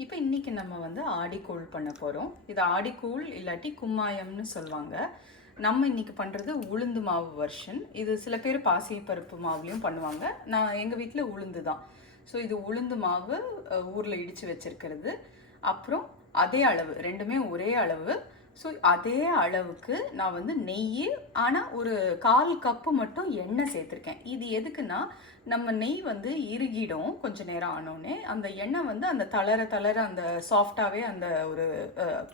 இப்போ இன்றைக்கி நம்ம வந்து ஆடி கூழ் பண்ண போகிறோம். இது ஆடி கூழ் இல்லாட்டி கும்மாயம்னு சொல்லுவாங்க. நம்ம இன்றைக்கி பண்ணுறது உளுந்து மாவு வெர்ஷன். இது சில பேர் பாசிப்பருப்பு மாவுலேயும் பண்ணுவாங்க. நான் எங்கள் வீட்டில் உளுந்து தான். ஸோ இது உளுந்து மாவு ஊரில் இடித்து வச்சுருக்கிறது. அப்புறம் அதே அளவு, ரெண்டுமே ஒரே அளவு. ஸோ அதே அளவுக்கு நான் வந்து நெய், ஆனால் ஒரு 1/4 கப்பு மட்டும் எண்ணெய் சேர்த்துருக்கேன். இது எதுக்குன்னா, நம்ம நெய் வந்து இறுகிடும் கொஞ்ச நேரம் ஆனோடனே. அந்த எண்ணெய் வந்து அந்த தளர அந்த சாஃப்டாகவே அந்த ஒரு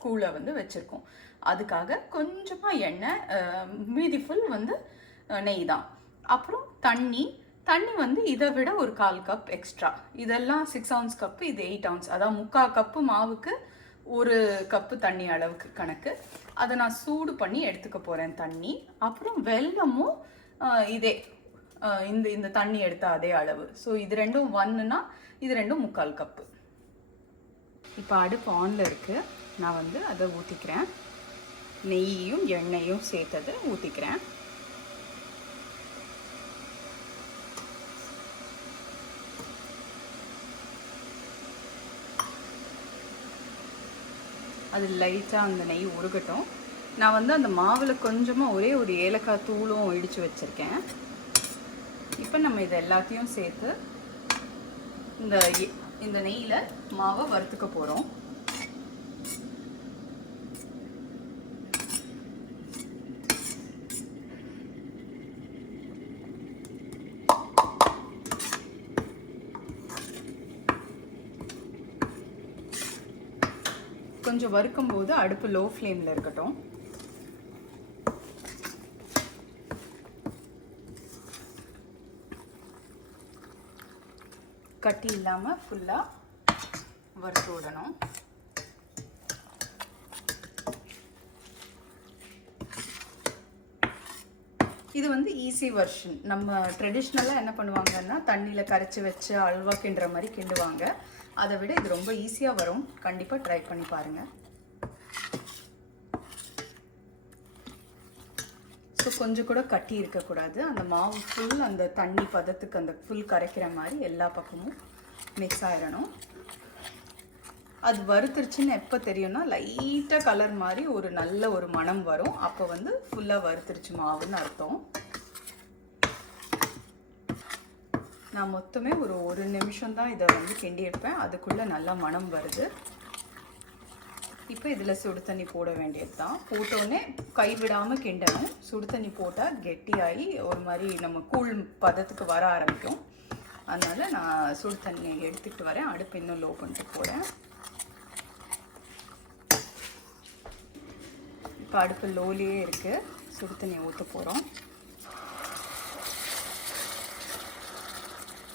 கூழை வந்து வச்சுருக்கோம். அதுக்காக கொஞ்சமாக எண்ணெய், மீதி ஃபுல் வந்து நெய் தான். அப்புறம் தண்ணி வந்து இதை விட ஒரு 1/4 கப் எக்ஸ்ட்ரா. இதெல்லாம் 6 ounce கப்பு, இது 8 ounce. அதாவது 3/4 கப்பு மாவுக்கு 1 கப்பு தண்ணி அளவுக்கு கணக்கு. அதை நான் சூடு பண்ணி எடுத்துக்க போகிறேன் தண்ணி. அப்புறம் வெல்லமும் இதே இந்த தண்ணி எடுத்த அதே அளவு. ஸோ இது ரெண்டும் 1ன்னா இது ரெண்டும் 3/4 கப்பு. இப்போ அடுப்பு ஆனில் இருக்குது. நான் வந்து அதை ஊற்றிக்கிறேன். நெய்யும் எண்ணெயும் சேர்த்தது ஊற்றிக்கிறேன். அது லைட்டாக அந்த நெய் உருகட்டும். நான் வந்து அந்த மாவில் கொஞ்சமாக ஒரே ஒரு ஏலக்காய் தூளும் இடித்து வச்சுருக்கேன். இப்போ நம்ம இதை எல்லாத்தையும் சேர்த்து இந்த நெய்யில் மாவை வறுத்துக்க போகிறோம். கொஞ்சம் வறுக்கும் போது அடுப்பு லோ ஃப்ளேமில் இருக்கட்டும். கட்டி இல்லாமல் ஃபுல்லாக வறுத்து விடணும். இது வந்து ஈஸி வெர்ஷன். நம்ம ட்ரெடிஷ்னலாக என்ன பண்ணுவாங்கன்னா, தண்ணியில் கரைச்சி வச்சு அல்வா கிண்டுற மாதிரி கிண்டுவாங்க. அதை விட இது ரொம்ப ஈஸியாக வரும். கண்டிப்பாக ட்ரை பண்ணி பாருங்கள். ஸோ கொஞ்சம் கூட கட்டி இருக்கக்கூடாது. அந்த மாவு ஃபுல் அந்த தண்ணி பதத்துக்கு அந்த ஃபுல் கரைக்கிற மாதிரி எல்லா பக்கமும் மிக்ஸ் ஆகிடணும். அது வறுத்துருச்சுன்னு எப்போ தெரியும்னா, லைட்டாக கலர் மாதிரி ஒரு நல்ல ஒரு மணம் வரும். அப்போ வந்து ஃபுல்லாக வறுத்துருச்சு மாவுன்னு அர்த்தம். நான் மொத்தமே ஒரு நிமிஷம் தான் இதை வந்து கிண்டி எடுப்பேன். அதுக்குள்ளே நல்லா மணம் வருது. இப்போ இதில் சுடு தண்ணி போட வேண்டியது தான். போட்டோடனே கைவிடாமல் கிண்டணும். சுடு தண்ணி போட்டால் கெட்டியாகி ஒரு மாதிரி நம்ம கூழ் பதத்துக்கு வர ஆரம்பிக்கும். அதனால் நான் சுடு தண்ணியை எடுத்துக்கிட்டு வரேன். அடுப்பு இன்னும் லோ பண்ணிட்டு போகிறேன். இப்போ அடுப்பு லோலேயே இருக்குது. சுடு தண்ணியை ஊற்ற போகிறோம்.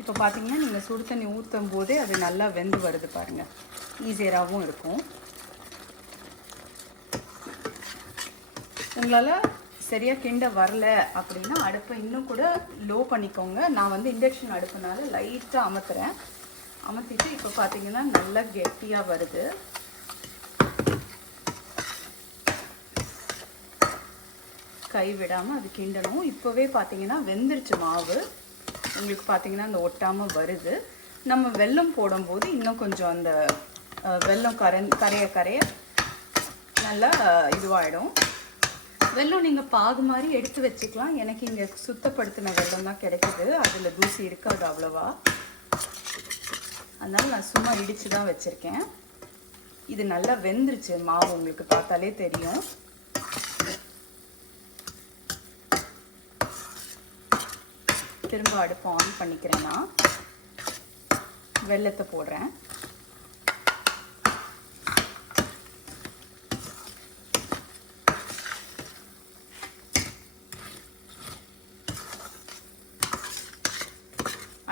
இப்போ பார்த்தீங்கன்னா, நீங்கள் சுடு தண்ணி ஊற்றும் போதே அது நல்லா வெந்து வருது பாருங்கள். ஈஸியராகவும் இருக்கும். உங்களால் சரியாக கிண்ட வரல அப்படின்னா அடுப்பை இன்னும் கூட லோ பண்ணிக்கோங்க. நான் வந்து இண்டக்ஷன் அடுப்புனால லைட்டாக அமர்த்துறேன். அமர்த்திட்டு இப்போ பார்த்தீங்கன்னா நல்லா கெட்டியாக வருது. கை விடாமல் அது கிண்டணும். இப்போவே பார்த்தீங்கன்னா வெந்துருச்சு மாவு. உங்களுக்கு பார்த்தீங்கன்னா அந்த ஒட்டாமல் வருது. நம்ம வெல்லம் போடும்போது இன்னும் கொஞ்சம் அந்த வெல்லம் கரைய நல்லா இதுவாகிடும். வெல்லம் நீங்கள் பாகு மாதிரி எடுத்து வச்சுக்கலாம். எனக்கு இங்கே சுத்தப்படுத்தின வெல்லம் தான் கிடைக்குது. அதில் தூசி இருக்காது அவ்வளோவா. அதனால் நான் சும்மா இடித்து தான் வச்சுருக்கேன். இது நல்லா வெந்துருச்சு மாவு, உங்களுக்கு பார்த்தாலே தெரியும். திரும்ப அடுப்பு ஆன் பண்ணிக்கிறேன். நான் வெல்லத்தை போடுறேன்.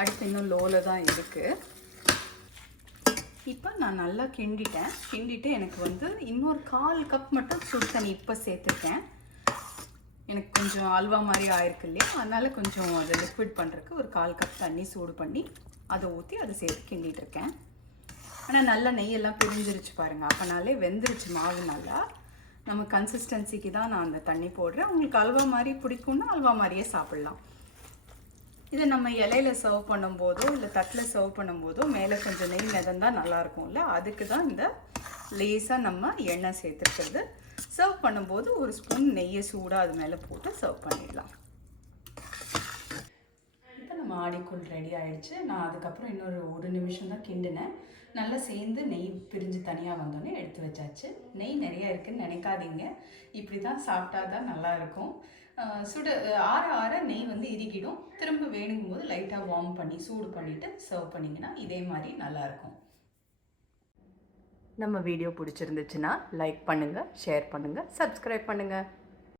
அடுப்பு இன்னும் லோவில் தான் இருக்குது. இப்போ நான் நல்லா கிண்டிட்டு எனக்கு வந்து இன்னொரு 1/4 கப் மட்டும் சுடு தண்ணி இப்போ சேர்த்துருக்கேன். எனக்கு கொஞ்சம் அல்வா மாதிரி ஆயிருக்கு இல்லையா, அதனால் கொஞ்சம் அதை லிக்விட் பண்ணுறதுக்கு ஒரு 1/4 கப் தண்ணி சூடு பண்ணி அதை ஊற்றி அதை சேர்த்து கிண்டிகிட்ருக்கேன். ஆனால் நல்லா நெய்யெல்லாம் பிரிஞ்சிருச்சு பாருங்கள். அப்போனாலே வெந்துருச்சு மாவு நல்லா. நம்ம கன்சிஸ்டன்சிக்கு தான் நான் அந்த தண்ணி போடுறேன். உங்களுக்கு அல்வா மாதிரி பிடிக்கும்னா அல்வா மாதிரியே சாப்பிட்லாம். இதை நம்ம இலையில சர்வ் பண்ணும்போதோ இல்லை தட்டில் சர்வ் பண்ணும்போதோ மேலே கொஞ்சம் நெய் மிதந்தால் நல்லாயிருக்கும்ல, அதுக்கு தான் இந்த லேசாக நம்ம எண்ணெய் சேர்த்துக்கிறது. சர்வ் பண்ணும்போது ஒரு ஸ்பூன் நெய்யை சூடாக அது மேலே போட்டு சர்வ் பண்ணிடலாம். இப்போ நம்ம ஆடிக்கூழ் ரெடி ஆகிடுச்சு. நான் அதுக்கப்புறம் இன்னொரு 1 நிமிஷம் தான் கிண்டினேன். நல்லா சேர்ந்து நெய் பிரிஞ்சு தனியாக வந்தோடனே எடுத்து வச்சாச்சு. நெய் நிறையா இருக்குதுன்னு நினைக்காதீங்க, இப்படி தான் சாப்பிட்டா தான் நல்லாயிருக்கும். ஆற ஆற நெய் வந்து இறுகிடும். திரும்ப வேணுங்கும் போது லைட்டாக வார்ம் பண்ணி சூடு பண்ணிவிட்டு சர்வ் பண்ணிங்கன்னா இதே மாதிரி நல்லாயிருக்கும். நம்ம வீடியோ பிடிச்சிருந்துச்சுன்னா லைக் பண்ணுங்கள், ஷேர் பண்ணுங்கள், சப்ஸ்கிரைப் பண்ணுங்கள்.